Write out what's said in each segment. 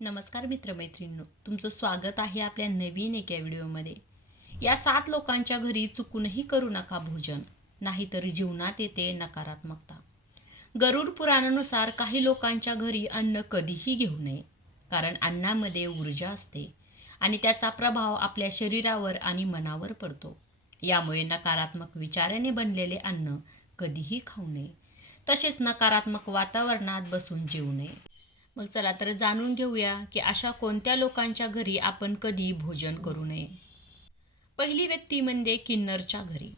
नमस्कार मित्रमैत्रिणींनो तुमचं स्वागत आहे आपल्या नवीन एका व्हिडिओमध्ये. या सात लोकांच्या घरी चुकूनही करू नका भोजन नाहीतर जीवनात येते नकारात्मकता. गरुड पुराणानुसार काही लोकांच्या घरी अन्न कधीही घेऊ नये कारण अन्नामध्ये ऊर्जा असते आणि त्याचा प्रभाव आपल्या शरीरावर आणि मनावर पडतो. यामुळे नकारात्मक विचाराने बनलेले अन्न कधीही खाऊ नये. तसेच नकारात्मक वातावरणात बसून जेवू नये. मग चला तर जाणून घेऊया की अशा कोणत्या लोकांच्या घरी आपण कधी भोजन करू नये. पहिली व्यक्ती म्हणजे किन्नरच्या घरी.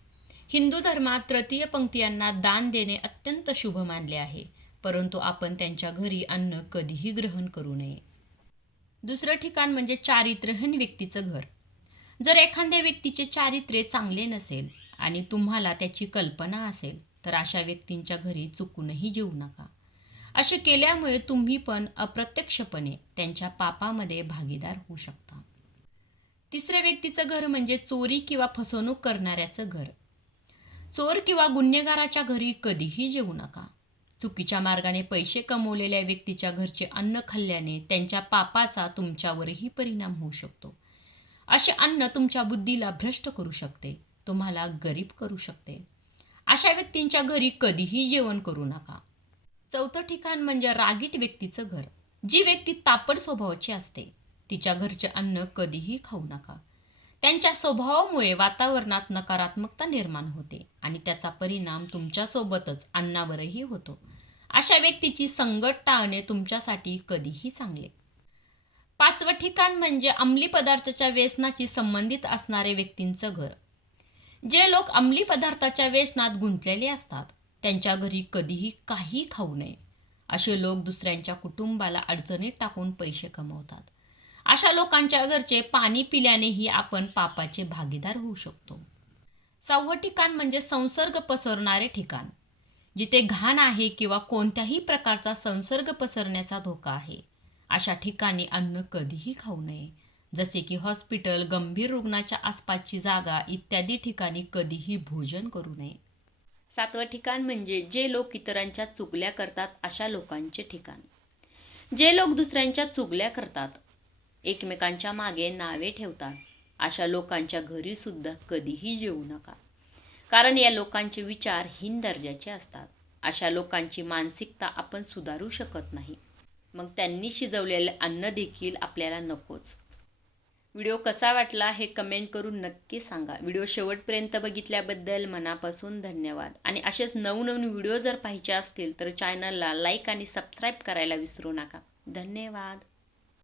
हिंदू धर्मात तृतीय पंक्तीयांना दान देणे अत्यंत शुभ मानले आहे परंतु आपण त्यांच्या घरी अन्न कधीही ग्रहण करू नये. दुसरं ठिकाण म्हणजे चारित्र्यहीन व्यक्तीचं घर. जर एखाद्या व्यक्तीचे चारित्र्य चांगले नसेल आणि तुम्हाला त्याची कल्पना असेल तर अशा व्यक्तींच्या घरी चुकूनही जेवू नका. असे केल्यामुळे तुम्ही पण अप्रत्यक्षपणे त्यांच्या पापामध्ये भागीदार होऊ शकता. तिसऱ्या व्यक्तीचं घर म्हणजे चोरी किंवा फसवणूक करणाऱ्याचं घर. चोर किंवा गुन्हेगाराच्या घरी कधीही जेवू नका. चुकीच्या मार्गाने पैसे कमवलेल्या व्यक्तीच्या घरचे अन्न खाल्ल्याने त्यांच्या पापाचा तुमच्यावरही परिणाम होऊ शकतो. असे अन्न तुमच्या बुद्धीला भ्रष्ट करू शकते. तुम्हाला गरीब करू शकते. अशा व्यक्तींच्या घरी कधीही जेवण करू नका. चौथं ठिकाण म्हणजे रागीट व्यक्तीचं घर. जी व्यक्ती तापड स्वभावाची असते तिच्या घरचे अन्न कधीही खाऊ नका. त्यांच्या स्वभावामुळे वातावरणात नकारात्मकता निर्माण होते आणि त्याचा परिणाम तुमच्यासोबतच अन्नावरही होतो. अशा व्यक्तीची संगत टाळणे तुमच्यासाठी कधीही चांगले. पाचवं ठिकाण म्हणजे अंमली पदार्थाच्या व्यसनाशी संबंधित असणारे व्यक्तींचं घर. जे लोक अंमली पदार्थाच्या व्यसनात गुंतलेले असतात त्यांच्या घरी कधीही काही खाऊ नये. असे लोक दुसऱ्यांच्या कुटुंबाला अडचणीत टाकून पैसे कमवतात. अशा लोकांच्या घरचे पाणी पिल्यानेही आपण पापाचे भागीदार होऊ शकतो. सहावं ठिकाण म्हणजे संसर्ग पसरणारे ठिकाण. जिथे घाण आहे किंवा कोणत्याही प्रकारचा संसर्ग पसरण्याचा धोका आहे अशा ठिकाणी अन्न कधीही खाऊ नये. जसे की हॉस्पिटल गंभीर रुग्णाच्या आसपासची जागा इत्यादी ठिकाणी कधीही भोजन करू नये. सातवं ठिकाण म्हणजे जे लोक इतरांच्या चुगल्या करतात अशा लोकांचे ठिकाण. जे लोक दुसऱ्यांच्या चुगल्या करतात एकमेकांच्या मागे नावे ठेवतात अशा लोकांच्या घरी सुद्धा कधीही जेवू नका. कारण या लोकांचे विचार हीन दर्जाचे असतात. अशा लोकांची मानसिकता आपण सुधारू शकत नाही. मग त्यांनी शिजवलेले अन्न देखील आपल्याला नकोच. व्हिडिओ कसा वाटला हे कमेंट करून नक्की सांगा. व्हिडिओ शेवटपर्यंत बघितल्याबद्दल मनापासून धन्यवाद. आणि असेच नवनवीन व्हिडिओ जर पाहिजे असतील तर चॅनलला लाईक आणि सबस्क्राईब करायला विसरू नका. धन्यवाद.